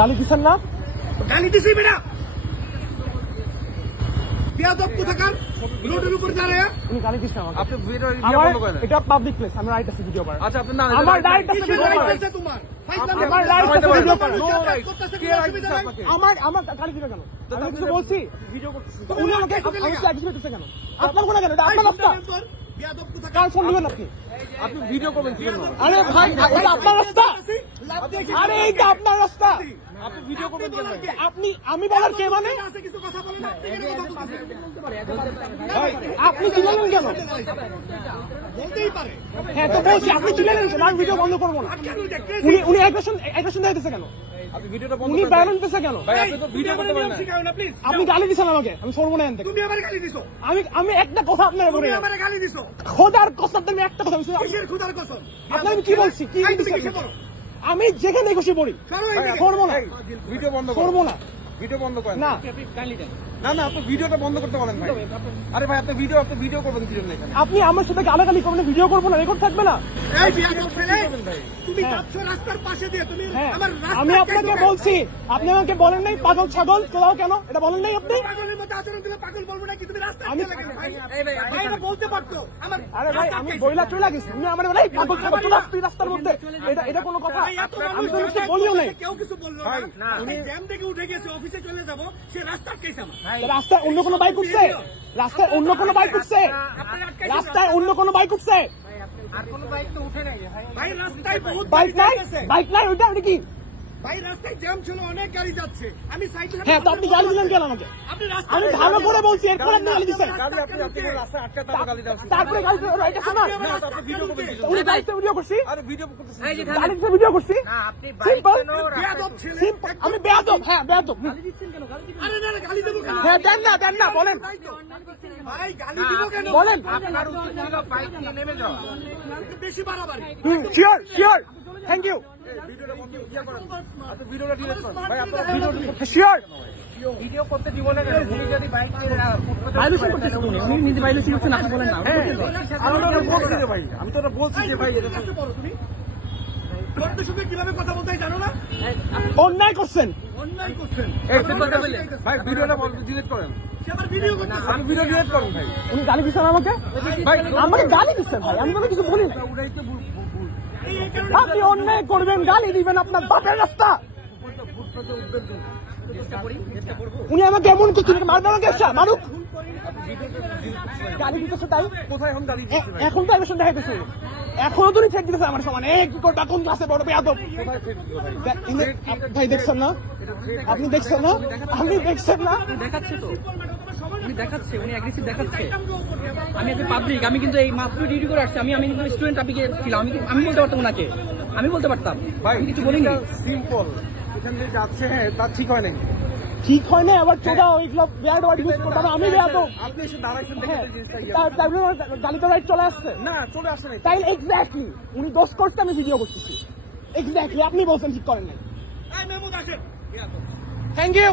গালি দিচ্ছেন না? গালি দিছি বেটা বিয়াদব কোথাকার রোডের উপর দাঁড়ায় উনি গালি দিচ্ছেন আমাকে। আপনি ভিডিও বন্ধ করেন। এটা পাবলিক প্লেস, আমার রাইট আছে ভিডিও করার। আচ্ছা আপনি না আমার রাইট আছে ভিডিও করার। তোমার আমার রাইট আছে ভিডিও করার। আমার আমার গালি দিবে কেন? আমি কিছু বলছি ভিডিও করতেছি। উনি আমাকে অ্যাক্সেস করতেছে কেন? আপনার কোন কেন? এটা আপনার রাস্তা। বিয়াদব কোথাকার কার ফোন দিবেন আপনি? আপনি ভিডিও করবেন কি জন্য? আরে ভাই এটা আপনার রাস্তা। আরে এইটা আপনার রাস্তা। আপনি ভিডিও করবেন কেন? আপনি আমি বলার কে মানে? কিছু কথা বলেন আপনি চিল্লালেন কেন? বলতেই পারে হ্যাঁ তো বলছি আপনি চিল্লালেন কেন? আমি ভিডিও বন্ধ করবো না। উনি অ্যাগ্রেশন দেখাইতেছে কেন? আপনি ভিডিওটা বন্ধ উনি করেন। ব্যান দিতেছে কেন? ভাই আপনি তো ভিডিও করতে পারেন না। শিখাও না প্লিজ আপনি গালি দিচ্ছেন আমাকে, আমি সরবো না এখান থেকে। তুমি আমারে গালি দিছো আমি একটা কথা আপনার বলি তুমি না। আমারে গালি দিছো খোদার কসম তুমি একটা কথা বলছি। কিসের খোদার কসম আপনার আমি কি বলছি? কি এই তুমি বলছি? কিসে পড়ো আমি যেখানে খুশি পড়ি, সরো এইদিকে করবো না, ভিডিও বন্ধ করেন। করবো না। ভিডিও বন্ধ করেন। না না না আপনি ভিডিওটা বন্ধ করতে বলেন ভাই। আরে ভাই আপনি ভিডিও করবেন কি জন্য এখানে? আপনি আমার সাথে গালাগালি করবেন, ভিডিও করবো না, রেকর্ড থাকবে না। এই বিয়াদব ছেলে তুমি যাচ্ছ রাস্তার পাশে দিয়ে তুমি হ্যাঁ আমার আমি আপনাকে বলছি, আপনি আমাকে বলেন নাই পাগল ছাগল তোলাও কেন? এটা বলেন নাই আপনি? পাগলের মতো আচরণ দিলে পাগল বলবো না কি তুমি রাস্তায় আমি ভাই এটা বলতে পারতো আমার আরে ভাই আমি বইলা চলে গেছি, তুমি আমার বলে পাগল ছাগল তোলা তুই রাস্তার মধ্যে, এটা কোনো কথা? আমি তো কিছু বলিও নাই। কেউ কিছু বললো না আমি জ্যাম থেকে উঠে গেছি অফিসে চলে যাব সে রাস্তা আটকাইছে আমার রাস্তায় অন্য কোনো বাইক উঠছে? রাস্তায় অন্য কোনো বাইক উঠছে? রাস্তায় অন্য কোনো বাইক উঠছে? আর কোনো বাইক তো উঠে নাই ভাই রাস্তায় বহুত বাইক নাই, বাইক নাই, ওইটা কি? ভাই রাস্তায় জ্যাম ছিল অনেক গাড়ি যাচ্ছে আমি সাইকেল হ্যাঁ তো আপনি গালি দিলেন কেন আমাকে? আপনি রাস্তা আমি ভালো করে বলছি, এরপর আপনি গালি দিচ্ছেন। আপনি রাস্তায় আটকাতে গালি দাও। তারপরে গালি রাইট আছে না? আপনি ভিডিও করবেন কি জন্য? উনি দায়িত্ব ভিডিও করছি, আরে ভিডিও করতেছেন। গালি দিতে ভিডিও করছি। না আপনি সিম্পল বেয়াদব ছেলে সিম্পল, আমি বেয়াদব। হ্যাঁ বেয়াদব। আরে না গালি দেবো কেন হ্যাঁ দেন না বলেন ভাই গালি দিব কেন বলেন। আপনার উচিত ছিল বাইক নিয়ে নেমে যাও বেশি বাড়াবাড়ি শিওর থ্যাংক ইউ ভিডিওটা বন্ধ করেন। আপনি ভিডিওটা ডিলিট করেন। ভাই আপনারা ভিডিও শিওর। ভিডিও করতে দিব না কেন উনি যদি বাইক নিয়ে ভাইলেশন করতেছেন উনি নিজে ভাইলেশন করছেন, আপনি বলেন না। আমি তো এটা বলছি যে ভাই এটা কাছে পড়ো তুমি করতে শুধু কিভাবে কথা বলতে হয় জানো না অন্যায় করছেন। অন্যায় করছেন ভাই ভিডিওটা ডিলিট করেন। সে আবার ভিডিও করতে আপনি ভিডিও ডিলিট করেন ভাই। উনি গালি দিচ্ছেন আমাকে, আমাকে গালি দিচ্ছেন ভাই, আমি তো কিছু বলি না। ওটাই তো ভুল। এই কারণে আপনি অন্যায় করবেন, গালি দিবেন, আপনার বাপের রাস্তা। উনি আমাকে এমন কিছু মারবে, আমাকে মারুক, গালি দিতেছে তাই। কোথায় এখন গালি দিচ্ছে ভাই? এখন তো আমি শুনতে খাইতেছি, এখনো তুমি ঠেক দিতেছে আমার সমান। এক কোটা কোন ক্লাসে বড় বেয়াদব ভাই, দেখছেন না? আপনি দেখছেন না? আপনি দেখছেন না? দেখাচ্ছে তো, উনি দেখাচ্ছে, উনি অ্যাগ্রেসিভ দেখাচ্ছে। আমি একটা পাবলিক, আমি কিন্তু এই মাত্র ডিউটি করে আসছি, আমি কিন্তু স্টুডেন্ট, আপনি ছিলাম, আমি বলতে পারতাম ওনাকে, আমি বলতে পারতাম, আমি কিছু বলিনি। সিম্পল এখান থেকে যাচ্ছে, হ্যাঁ তা ঠিক হয় নাই। ঠিক হয় না, আবার চোদা ওইগুলো বেয়াদ ওয়ার্ড ইউজ করতে হবে। আমি বেয়াদব, আপনি এসে দাঁড়াইছেন দেখে হ্যাঁ, তো জিনিসটা তাই গালি তো রাইট চলে আসছে। না চলে আসে নাই। তাই এক্স্যাক্টলি উনি দোষ করছে, আমি ভিডিও করতেছি। এক্স্যাক্টলি আপনি বলছেন ঠিক করেন নাই। এই মেহমুদ আসেন থ্যাংক ইউ।